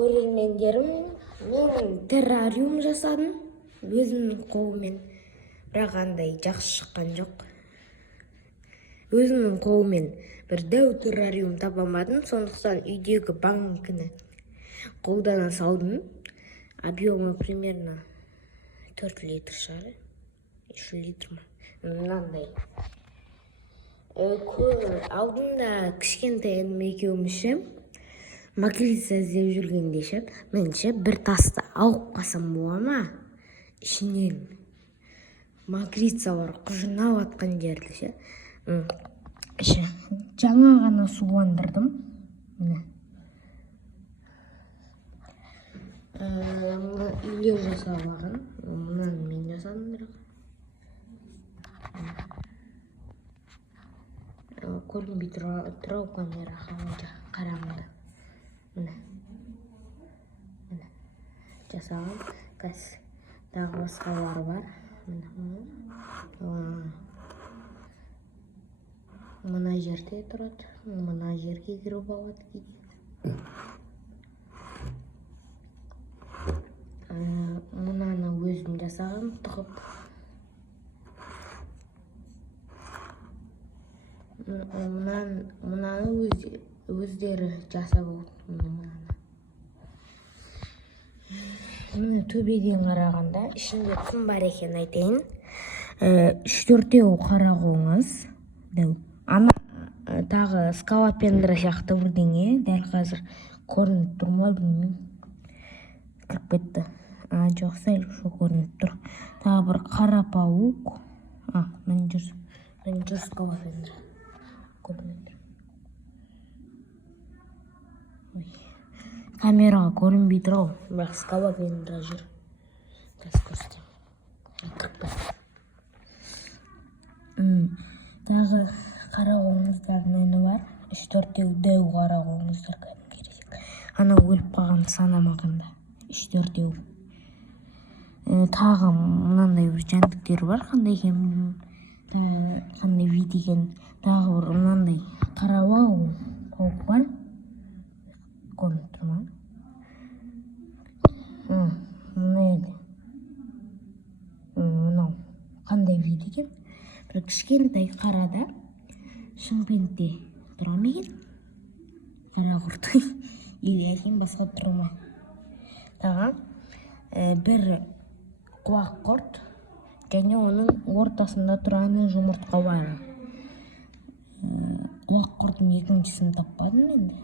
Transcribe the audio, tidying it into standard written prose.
көрермендерім, мен террариум жасадым өзімнің қолыммен, бірақ андай жақсы шыққан жоқ. Өзімнің қолыммен бір дәу террариум таба алмадым, сондықтан үйдегі банкіні қолдана салдым. Объемы примерно 4 литр шығар, 3 литр ма, мынандай. Алдында кішкентай інім екеумізше макрица іздеп жүргенде ше, меніңше бір тасты алып қалсам бола ма? Ішінен макрица бар, құжынап атқан жерді ше. Жаңа ғана суландырдым. Үйлер жасалған, мұнан мен жасадым бірақ. Көрінбей тұрау камера қараңғы. Жасаған кәс. Тағы басқалары бар. Мына жерде тұрады. Мына жерге кіріп алады кейде. Мынаны өзім жасаған, тұғып. Мынаны өздері жасап болды. Мына төбеден қарағанда ішінде кім бар екен айтайын. 3-4 қара қоңыз. Ана тағы скалопендра сияқты бірдеңе. Дәл қазір көрініп тұр ма білмеймін. Кіріп кетті. Жоқ, сәл шо көрініп тұр. Тағы бір қара пауық. Мен жүр скалопендра. Камераға көрінбей тұр ау, бірақ скалопендра жүр. Қазір көрсетем. Тағы қара қоңыздардың өні бар. 3-4 дәу қара қоңыздар керек. Ана өліп қалған санамағанда. 3-4. Тағы мынандай бір жәндіктер бар, қандай екен, қандай вид екен. Тағы бір мынандай қарауау пауық бар. Көрініп тұр ма? Мына еді. Мынау қандай вид екен? Бір кішкентай қарада Шымкентте тұра ма екен? Қара құртай. Или әкем басқа тұра ма? Тағы бір құлақ құрт, және оның ортасында тұраны жұмыртқа бар. Құлақ құртын екіншісін таппадым енді.